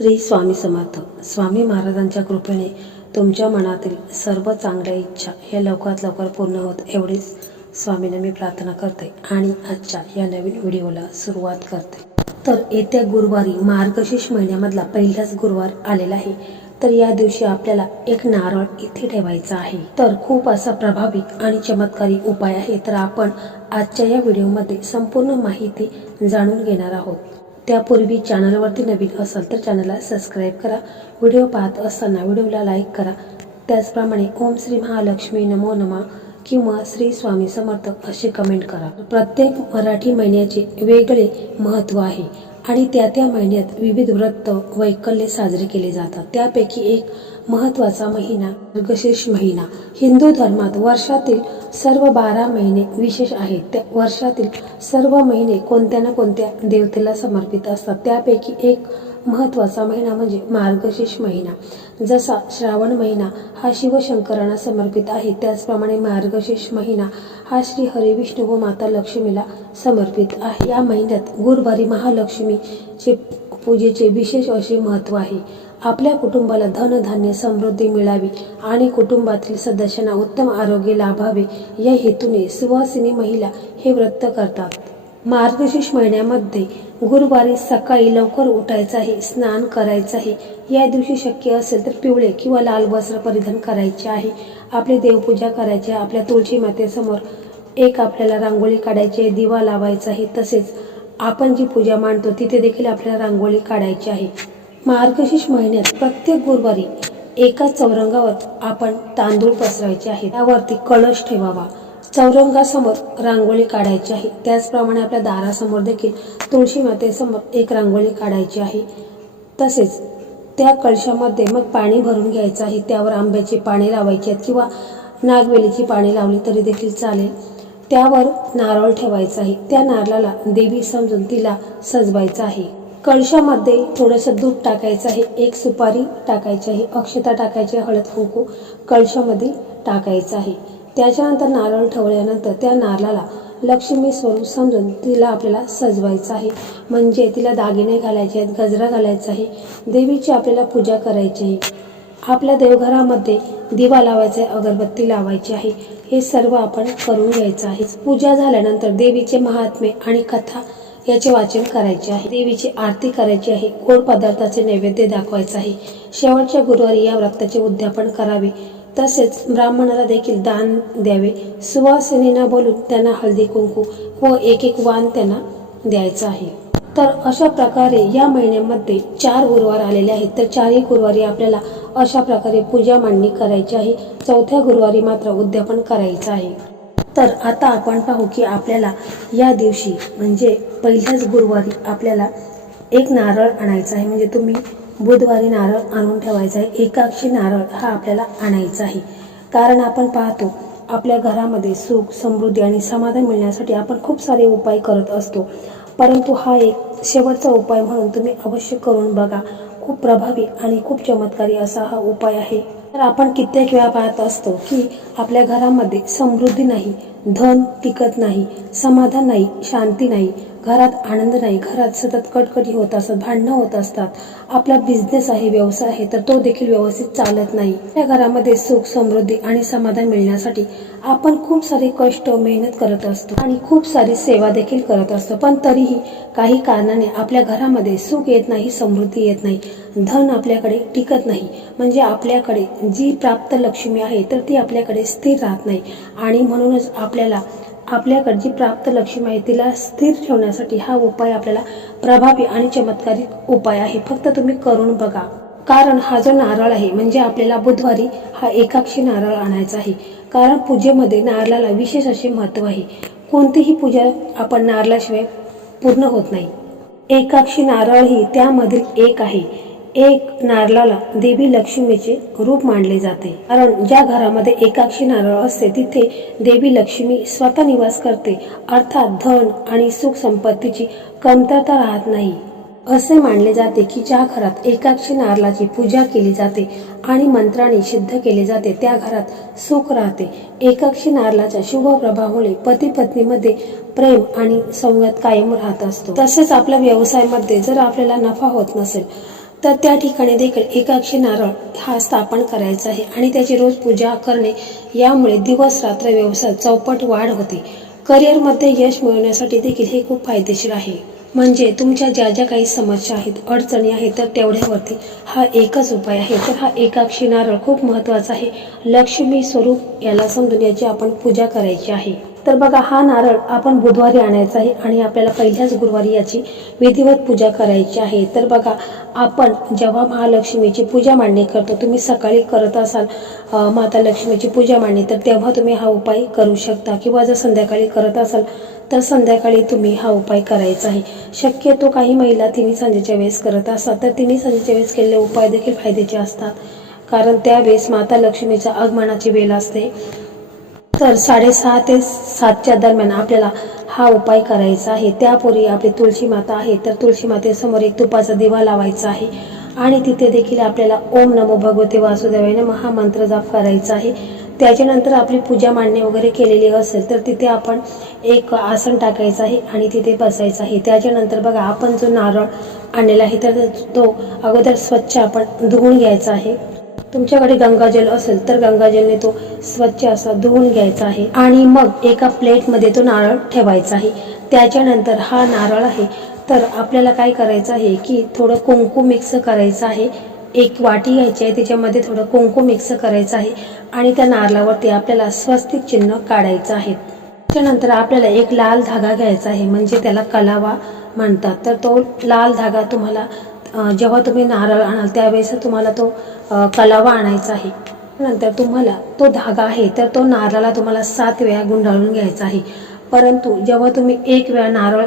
श्री स्वामी समर्थ. स्वामी महाराजांच्या कृपेने तुमच्या मनातील सर्व चांगल्या इच्छा या लवकरात लवकर पूर्ण होत एवढीच स्वामीने मी प्रार्थना करते आणि आजच्या या नवीन व्हिडिओला सुरुवात करते. तर येत्या गुरुवारी मार्गशीर्ष महिन्यामधला पहिलाच गुरुवार आलेला आहे. तर या दिवशी आपल्याला एक नारळ इथे ठेवायचा आहे. तर खूप असा प्रभावी आणि चमत्कारी उपाय आहे. तर आपण आजच्या या व्हिडिओमध्ये संपूर्ण माहिती जाणून घेणार आहोत. त्यापूर्वी चॅनलवरती नवीन असाल तर चॅनलला सबस्क्राईब करा. व्हिडिओ पाहत असताना व्हिडिओला लाईक करा. त्याचप्रमाणे ओम श्री महालक्ष्मी नमो नमा. किंवा श्री स्वामी समर्थक असे कमेंट करा. प्रत्येक मराठी महिन्याचे वेगळे महत्त्व आहे आणि त्या त्या महिन्यात विविध व्रत वैकल्य साजरे केले जातात. त्यापैकी एक महत्त्वाचा महिना मार्गशीर्ष महिना. हिंदू धर्मात वर्षातील सर्व बारा महिने विशेष आहेत. त्या वर्षातील सर्व महिने कोणत्या ना कोणत्या देवतेला समर्पित असतात. त्यापैकी एक महत्त्वाचा महिना म्हणजे मार्गशीर्ष महिना. जसा श्रावण महिना हा शिवशंकरांना समर्पित आहे त्याचप्रमाणे मार्गशीर्ष महिना हा श्री हरिविष्णू व माता लक्ष्मीला समर्पित आहे. या महिन्यात गुरुवारी महालक्ष्मीचे पूजेचे विशेष असे महत्त्व आहे. आपल्या कुटुंबाला धनधान्य समृद्धी मिळावी आणि कुटुंबातील सदस्यांना उत्तम आरोग्य लाभावे. या हेतूने सुवासिनी महिला हे व्रत करतात. मार्गशीर्ष महिन्यामध्ये गुरुवारी सकाळी लवकर उठायचं आहे स्नान करायचं आहे. या दिवशी शक्य असेल तर पिवळे किंवा लाल वस्त्र परिधान करायचे आहे. आपली देवपूजा करायची आहे. आपल्या तुळशी मातेसमोर एक आपल्याला रांगोळी काढायची आहे दिवा लावायचा आहे. तसेच आपण जी पूजा मांडतो तिथे देखील आपल्याला रांगोळी काढायची आहे. मार्गशीर्ष महिन्यात प्रत्येक गुरुवारी एका चौरंगावर आपण तांदूळ पसरायचे आहे त्यावरती कळश ठेवावा. चौरंगासमोर रांगोळी काढायची आहे. त्याचप्रमाणे आपल्या दारासमोर देखील तुळशी मातेसमोर एक रांगोळी काढायची आहे. तसेच त्या कळशामध्ये मग पाणी भरून घ्यायचं आहे. त्यावर आंब्याची पाने लावायची आहेत किंवा नागवेलीची पाने लावली तरी देखील चालेल. त्यावर नारळ ठेवायचा आहे. त्या नारळाला देवी समजून तिला सजवायचं आहे. कळशामध्ये थोडंसं दूध टाकायचं आहे. एक सुपारी टाकायची आहे. अक्षता टाकायची आहे. हळद कुंकू कळशामध्ये टाकायचं आहे. त्याच्यानंतर नारळ ठेवल्यानंतर त्या नारळाला लक्ष्मी स्वरूप समजून तिला आपल्याला सजवायचं आहे. म्हणजे तिला दागिने घालायचे आहेत गजरा घालायचा आहे देवीची आपल्याला पूजा करायची आहे. आपल्या देवघरामध्ये दिवा लावायचा आहे अगरबत्ती लावायची आहे. हे सर्व आपण करून घ्यायचं आहे. पूजा झाल्यानंतर देवीचे महात्मे आणि कथा याचे वाचन करायचे आहे. देवीची आरती करायची आहे. गोड पदार्थाचे नैवेद्य दाखवायचं आहे. शेवटच्या गुरुवारी या व्रताचे उद्यापन करावे. तसेच ब्राह्मणाला देखील दान द्यावे. सुवासिनींना बोलून त्यांना हळदी कुंकू व एक एक वाण त्यांना द्यायचं आहे. तर अशा प्रकारे या महिन्यामध्ये चार गुरुवार आलेले आहेत. तर चारही गुरुवारी आपल्याला अशा प्रकारे पूजा मांडणी करायची आहे. चौथ्या गुरुवारी मात्र उद्यापन करायचं आहे. तर आता आपण पाहू की आपल्याला या दिवशी म्हणजे पहिल्याच गुरुवारी आपल्याला एक नारळ आणायचा आहे. म्हणजे तुम्ही बुधवारी नारळ आणून ठेवायचा आहे. एकाक्षी नारळ हा आपल्याला आणायचा आहे. कारण आपण पाहतो आपल्या घरामध्ये सुख समृद्धी आणि समाधान मिळण्यासाठी आपण खूप सारे उपाय करत असतो. परंतु हा एक शेवटचा उपाय म्हणून तुम्ही अवश्य करून बघा. खूप प्रभावी आणि खूप चमत्कारी असा हा उपाय आहे. तर आपण कित्येक वेळा पाहत असतो की आपल्या घरामध्ये समृद्धी नाही धन टिकत नाही समाधान नाही शांती नाही घरात आनंद नाही घरात सतत कटकटी होत असतात भांडणं होत असतात. आपला बिझनेस आहे व्यवसाय आहे तर तो देखील व्यवस्थित चालत नाही. त्या घरामध्ये सुख समृद्धी आणि समाधान मिळण्यासाठी आपण खूप सारे कष्ट मेहनत करत असतो आणि खूप सारी सेवा देखील करत असतो. पण तरीही काही कारणाने आपल्या घरामध्ये सुख येत नाही समृद्धी येत नाही धन आपल्याकडे टिकत नाही. म्हणजे आपल्याकडे जी प्राप्त लक्ष्मी आहे तर ती आपल्याकडे स्थिर राहत नाही. आणि म्हणूनच आपल्याला आपल्याकडे जी प्राप्त लक्ष्मी आहे तिला स्थिर ठेवण्यासाठी हा उपाय आपल्याला प्रभावी आणि चमत्कारिक उपाय आहे. फक्त तुम्ही करून बघा. कारण हा जो नारळ आहे म्हणजे आपल्याला बुधवारी हा एकाक्षी नारळ आणायचा आहे. कारण पूजेमध्ये नारळाला विशेष असे महत्त्व आहे. कोणतीही पूजा आपण नारळाशिवाय पूर्ण होत नाही. एकाक्षी नारळ ही त्यामधील एक आहे. एक नारळाला देवी लक्ष्मीचे रूप मानले जाते. कारण ज्या घरामध्ये एकाक्षी नारळ असते तिथे देवी लक्ष्मी स्वतः निवास करते. अर्थात धन आणि सुख संपत्तीची कमतरता राहत नाही. असे मानले जाते की ज्या घरात एकाक्षी नारळाची पूजा केली जाते आणि मंत्राने सिद्ध केले जाते त्या घरात सुख राहते. एकाक्षी नारळाच्या शुभ प्रभावामुळे पती पत्नीमध्ये प्रेम आणि संगत कायम राहत असतो. तसेच आपल्या व्यवसायामध्ये जर आपल्याला नफा होत नसेल तर त्या ठिकाणी देखील एकाक्षी नारळ हा स्थापन करायचा आहे आणि त्याची रोज पूजा करणे यामुळे दिवस रात्र व्यवसाय चौपट वाढ होते. करिअरमध्ये यश मिळवण्यासाठी देखील हे खूप फायदेशीर आहे. म्हणजे तुमच्या ज्या ज्या काही समस्या आहेत अडचणी आहेत तर तेवढ्यावरती हा एकच उपाय आहे. तर हा एकाक्षी नारळ खूप महत्त्वाचा आहे. लक्ष्मी स्वरूप याला समजून याची आपण पूजा करायची आहे. तर बघा हा नारळ आपण बुधवारी आणायचा आहे आणि आपल्याला पहिल्याच गुरुवारी याची विधिवत पूजा करायची आहे. तर बघा आपण जेव्हा महालक्ष्मीची पूजा मांडणी करतो तुम्ही सकाळी करत असाल माता लक्ष्मीची पूजा मांडणी तर तेव्हा तुम्ही हा उपाय करू शकता. किंवा जर संध्याकाळी करत असाल तर संध्याकाळी तुम्ही हा उपाय करायचा आहे. शक्यतो काही महिला तिन्ही सांजेच्या वेळेस करत असतात. तर तिन्ही सांजेच्या वेळेस केलेले उपाय देखील फायद्याचे असतात. कारण त्यावेळेस माता लक्ष्मीच्या आगमनाची वेळ असते. तर साडेसहा ते सातच्या दरम्यान आपल्याला हा उपाय करायचा आहे. त्यापूर्वी आपली तुळशी माता आहे. तर तुळशी मातेसमोर एक तुपाचा दिवा लावायचा आहे. आणि तिथे देखील आपल्याला ओम नमो भगवते वासुदेवाने महामंत्र हा मंत्र जाप करायचा आहे. त्याच्यानंतर आपली पूजा मांडणी वगैरे केलेली असेल तर तिथे आपण एक आसन टाकायचं आहे आणि तिथे बसायचं आहे. त्याच्यानंतर बघा आपण जो नारळ आणलेला आहे तर तो अगोदर स्वच्छ आपण धुवून घ्यायचा आहे. तुमच्याकडे गंगाजल असेल तर गंगाजलने तो स्वच्छ असा धुवून घ्यायचा आहे आणि मग एका प्लेटमध्ये तो नारळ ठेवायचा आहे. त्याच्यानंतर हा नारळ आहे. तर आपल्याला काय करायचं आहे की थोडं कुंकू मिक्स करायचं आहे. एक वाटी घ्यायची आहे त्याच्यामध्ये थोडं कुंकू मिक्स करायचं आहे आणि त्या नारळावरती आपल्याला स्वस्तिक चिन्ह काढायचं आहे. त्याच्यानंतर आपल्याला एक लाल धागा घ्यायचा आहे म्हणजे त्याला कलावा म्हणतात. तर तो लाल धागा तुम्हाला जेव्हा तुम्ही नारळ आणाल त्यावेळेस तुम्हाला तो कलावा आणायचा आहे. नंतर तुम्हाला तो धागा आहे तर तो नारळाला तुम्हाला सात वेळा गुंडाळून घ्यायचा आहे. परंतु जेव्हा तुम्ही एक वेळा नारळ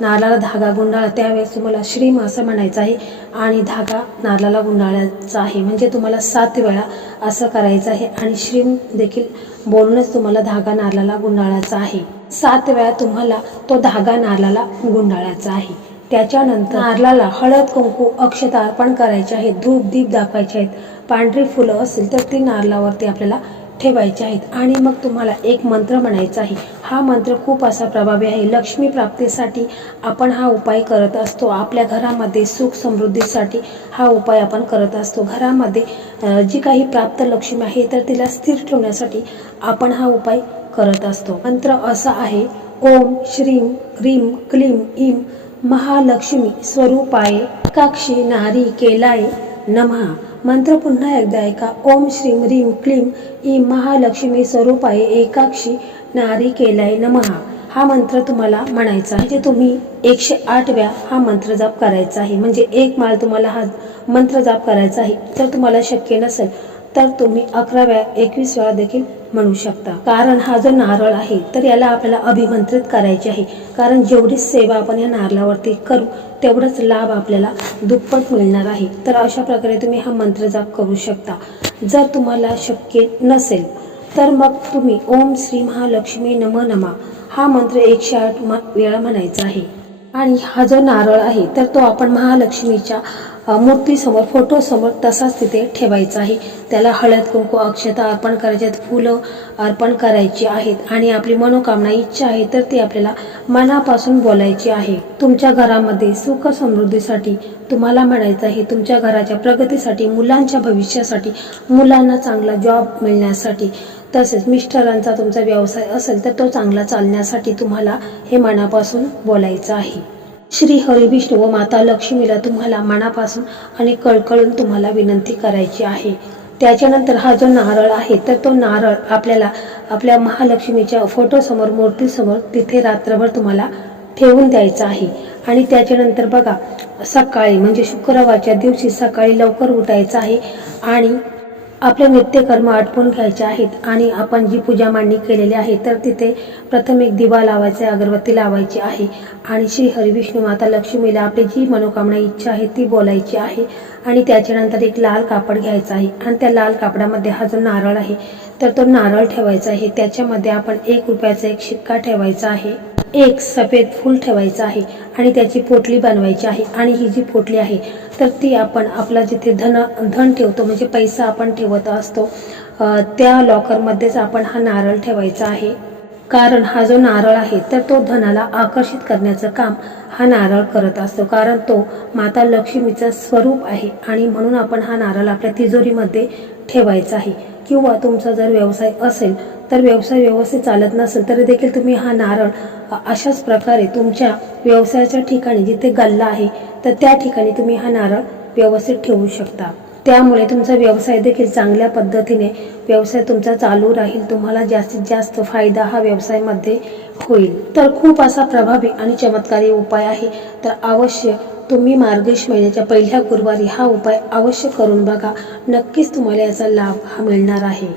नारळाला धागा गुंडाळा त्यावेळेस तुम्हाला श्रीम असं म्हणायचं आहे आणि धागा नारळाला गुंडाळायचा आहे. म्हणजे तुम्हाला सात वेळा असं करायचं आहे आणि श्रीम देखील बोलूनच तुम्हाला धागा नारळाला गुंडाळायचा आहे. सात वेळा तुम्हाला तो धागा नारळाला गुंडाळायचा आहे. त्याच्यानंतर नारळाला हळद कुंकू अक्षता अर्पण करायचे आहेत. धूप दीप दाखवायचे आहेत. पांढरी फुलं असेल तर ती नारळावरती आपल्याला ठेवायचे आहेत. आणि मग तुम्हाला एक मंत्र म्हणायचा आहे. हा मंत्र खूप असा प्रभावी आहे. लक्ष्मी प्राप्तीसाठी आपण हा उपाय करत असतो. आपल्या घरामध्ये सुख समृद्धीसाठी हा उपाय आपण करत असतो. घरामध्ये जी काही प्राप्त लक्ष्मी आहे तर तिला स्थिर ठेवण्यासाठी आपण हा उपाय करत असतो. मंत्र असा आहे. ओम श्रीम क्रीम क्लीम इम महालक्ष्मी स्वरूपाय काक्षी नारी केलाय नमः। मंत्र पुन्हा एकदा ऐका। ओम श्रीम ह्रीम क्लीम ई महालक्ष्मी स्वरूपाय एकाक्षी नारी केलाय नमः। हा मंत्र तुम्हाला म्हणायचा आहे. म्हणजे तुम्ही एकशे आठ हा मंत्र जाप करायचा आहे. म्हणजे एक माल तुम्हाला हा मंत्र जाप करायचा आहे. तर तुम्हाला शक्य नसेल. तर तुम्ही अकरा वेळा एकवीस वेळा देखील म्हणू शकता. कारण हा जो नारळ आहे तर याला आपल्याला अभिमंत्रित करायचे आहे. कारण जेवढी सेवा आपण या नारळावरती करू तेवढाच लाभ आपल्याला दुप्पट मिळणार आहे. तर अशा प्रकारे तुम्ही हा मंत्र जाप करू शकता. जर तुम्हाला शक्य नसेल तर मग तुम्ही ओम श्री महालक्ष्मी नम नमा. हा मंत्र एकशे आठ वेळा म्हणायचा आहे. आणि हा जो नारळ आहे तर तो आपण महालक्ष्मीच्या मूर्तीसमोर फोटोसमोर तसाच तिथे ठेवायचा आहे. त्याला हळद कुंकू अक्षता अर्पण करायच्यात आहेत फुलं अर्पण करायची आहेत. आणि आपली मनोकामना इच्छा आहे तर ती आपल्याला मनापासून बोलायची आहे. तुमच्या घरामध्ये सुख समृद्धीसाठी तुम्हाला म्हणायचं आहे तुमच्या घराच्या प्रगतीसाठी मुलांच्या भविष्यासाठी मुलांना चांगला जॉब मिळण्यासाठी. तसेच मिस्टरांचा तुमचा व्यवसाय असेल तर तो चांगला चालण्यासाठी तुम्हाला हे मनापासून बोलायचं आहे. श्री हरी विष्णू व माता लक्ष्मीला तुम्हाला मनापासून आणि कळकळून तुम्हाला विनंती करायची आहे. त्याच्यानंतर हा जो नारळ आहे तर तो नारळ आपल्याला आपल्या महालक्ष्मीच्या फोटोसमोर मूर्तीसमोर तिथे रात्रभर तुम्हाला ठेवून द्यायचा आहे. आणि त्याच्यानंतर बघा सकाळी म्हणजे शुक्रवारच्या दिवशी सकाळी लवकर उठायचं आहे आणि आपले नित्यकर्म आटपून घ्यायचे आहेत आणि आपण जी पूजा मांडणी केलेली आहे तर तिथे प्रथम एक दिवा लावायचा आहे अगरबत्ती लावायची आहे आणि श्री हरिविष्णू माता लक्ष्मीला आपली जी मनोकामना इच्छा आहे ती बोलायची आहे आणि त्याच्यानंतर एक लाल कापड घ्यायचा आहे आणि त्या लाल कापडामध्ये हा जो नारळ आहे तर तो नारळ ठेवायचा आहे. त्याच्यामध्ये आपण एक रुपयाचा एक शिक्का ठेवायचा आहे. एक सफेद फूल ठेवायचं आहे आणि त्याची पोटली बनवायची आहे. आणि ही जी पोटली आहे तर ती आपण आपला जिथे धन धन ठेवतो म्हणजे पैसा आपण ठेवत असतो त्या लॉकरमध्येच आपण हा नारळ ठेवायचा आहे. कारण हा जो नारळ आहे तर तो धनाला आकर्षित करण्याचं काम हा नारळ करत असतो. कारण तो माता लक्ष्मीचं स्वरूप आहे आणि म्हणून आपण हा नारळ आपल्या तिजोरीमध्ये ठेवायचा आहे. किंवा तुमचा जर व्यवसाय असेल तर व्यवसाय व्यवस्थित चालत नसेल तरी देखील तुम्ही हा नारळ अशाच प्रकारे तुमच्या व्यवसायाच्या ठिकाणी जिथे गल्ला आहे तर त्या ठिकाणी तुम्ही हा नारळ व्यवस्थित ठेवू शकता. त्यामुळे तुमचा व्यवसाय देखील चांगल्या पद्धतीने व्यवसाय तुमचा चालू राहील. तुम्हाला जास्तीत जास्त फायदा हा व्यवसायामध्ये होईल. तर खूप असा प्रभावी आणि चमत्कारी उपाय आहे. तर अवश्य तुम्ही मार्गश महिन्याच्या पहिल्या गुरुवारी हा उपाय अवश्य करून बघा. नक्कीच तुम्हाला याचा लाभ हा मिळणार आहे.